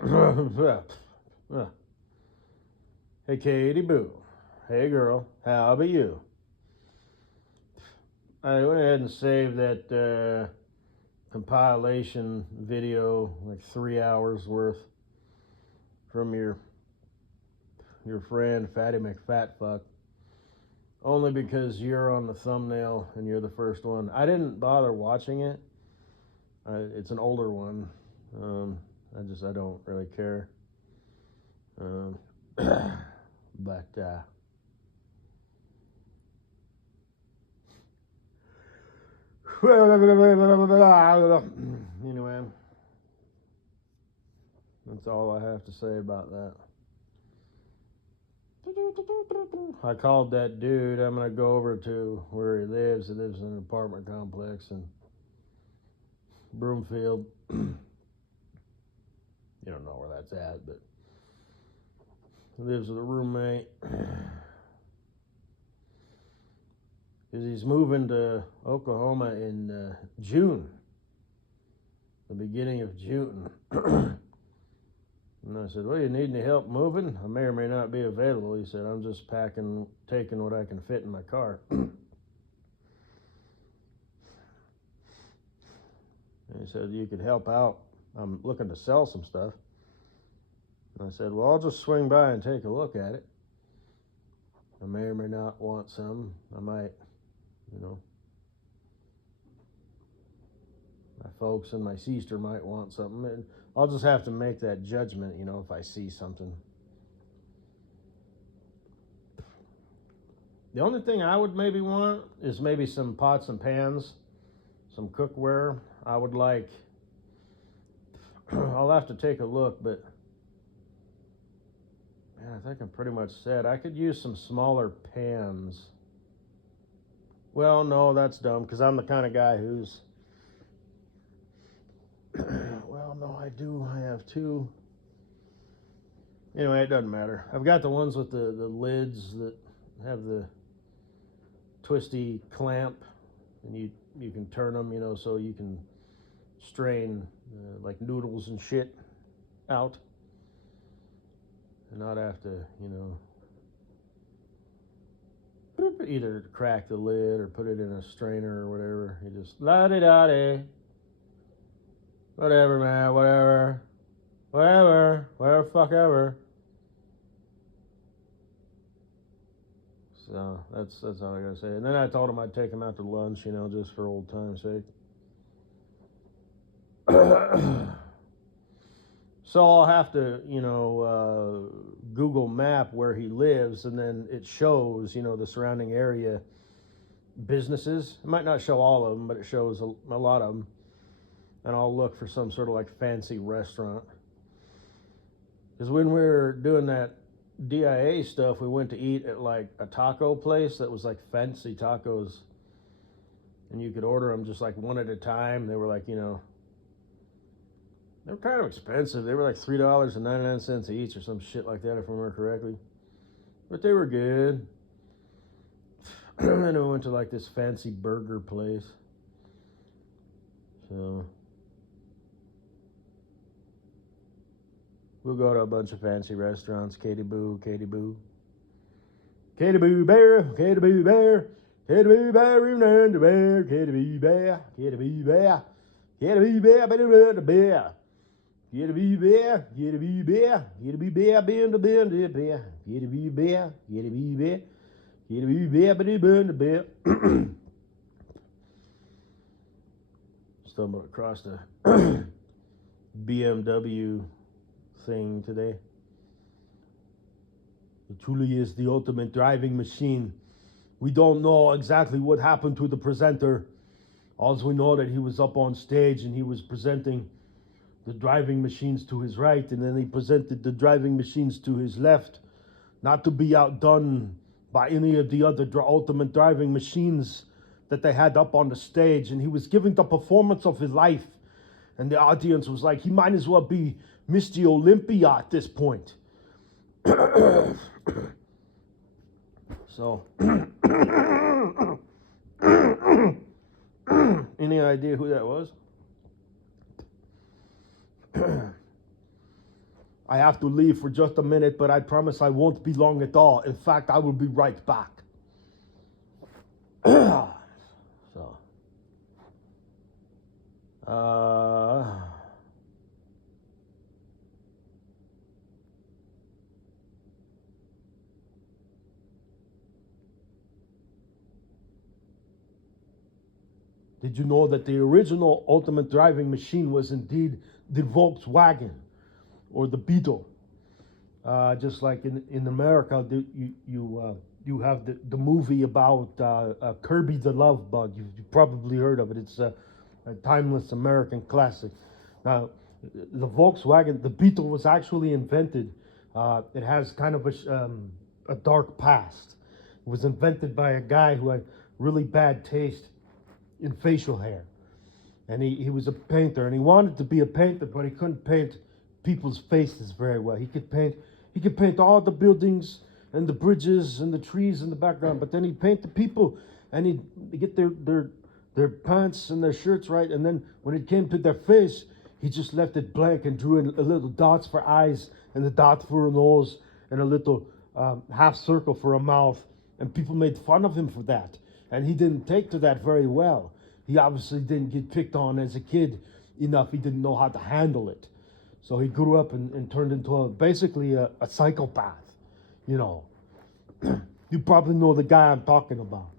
Hey, Katie Boo. Hey, girl. How about you? I went ahead and saved that compilation video, like 3 hours worth, from your friend Fatty McFatfuck. Only because you're on the thumbnail and you're the first one. I didn't bother watching it. It's an older one. I don't really care. But anyway, that's all I have to say about that. I called that dude. I'm gonna go over to where he lives. He lives in an apartment complex in Broomfield. You don't know where that's at, but he lives with a roommate. Because he's moving to Oklahoma in June, the beginning of June. And I said, well, you need any help moving? I may or may not be available. He said, I'm just taking what I can fit in my car. And he said, you could help out. I'm looking to sell some stuff. And I said, well, I'll just swing by and take a look at it. I may or may not want some. I might, my folks and my sister might want something. And I'll just have to make that judgment, if I see something. The only thing I would maybe want is maybe some pots and pans, some cookware. I would like, I'll have to take a look, but man, I think I'm pretty much set. I could use some smaller pans. Well, no, that's dumb, because I'm the kind of guy who's, well, no, I do. I have two. Anyway, it doesn't matter. I've got the ones with the lids that have the twisty clamp, and you can turn them, so you can strain like noodles and shit out, and not have to, either crack the lid or put it in a strainer or whatever. You just la-di-da-di. Whatever, man, whatever, fuck ever. So that's all I gotta say. And then I told him I'd take him out to lunch, just for old time's sake. So I'll have to, Google map where he lives, and then it shows, the surrounding area businesses. It might not show all of them, but it shows a lot of them. And I'll look for some sort of like fancy restaurant. Because when we were doing that DIA stuff, we went to eat at like a taco place that was like fancy tacos. And you could order them just like one at a time. They were like, they were kind of expensive. They were like $3.99 each or some shit like that, if I remember correctly. But they were good. And then we went to like this fancy burger place. So we'll go to a bunch of fancy restaurants. Katie Boo. Katie Boo Bear, Katie Boo Bear, Katie Boo Bear, Run the Bear, Katie Boo Bear, Katie Boo Bear, Katie Boo Bear, Run the Bear, Katie Boo Bear, Katie Boo Bear, Katie Boo Bear, Bend the Bear, Katie Boo Bear, Katie Boo Bear, Katie Boo Bear, Bend the Bear. Stumbled across a BMW thing today. It truly is the ultimate driving machine. We don't know exactly what happened to the presenter. All we know that he was up on stage and he was presenting the driving machines to his right, and then he presented the driving machines to his left, not to be outdone by any of the other ultimate driving machines that they had up on the stage. And he was giving the performance of his life, and the audience was like, he might as well be Mr. Olympia at this point. So any idea who that was? I have to leave for just a minute, but I promise I won't be long at all. In fact, I will be right back. So, did you know that the original ultimate driving machine was indeed the Volkswagen or the Beetle? Just like in America, you have the movie about Kirby the Love Bug. You've probably heard of it. It's a timeless American classic. Now, the Volkswagen, the Beetle was actually invented. It has kind of a dark past. It was invented by a guy who had really bad taste in facial hair. And he was a painter, and he wanted to be a painter, but he couldn't paint people's faces very well. He could paint all the buildings and the bridges and the trees in the background, but then he'd paint the people, and he'd get their pants and their shirts right, and then when it came to their face, he just left it blank and drew in a little dots for eyes and a dot for a nose and a little half circle for a mouth, and people made fun of him for that. And he didn't take to that very well. He obviously didn't get picked on as a kid enough. He didn't know how to handle it. So he grew up and turned into basically a psychopath. You know, you probably know the guy I'm talking about.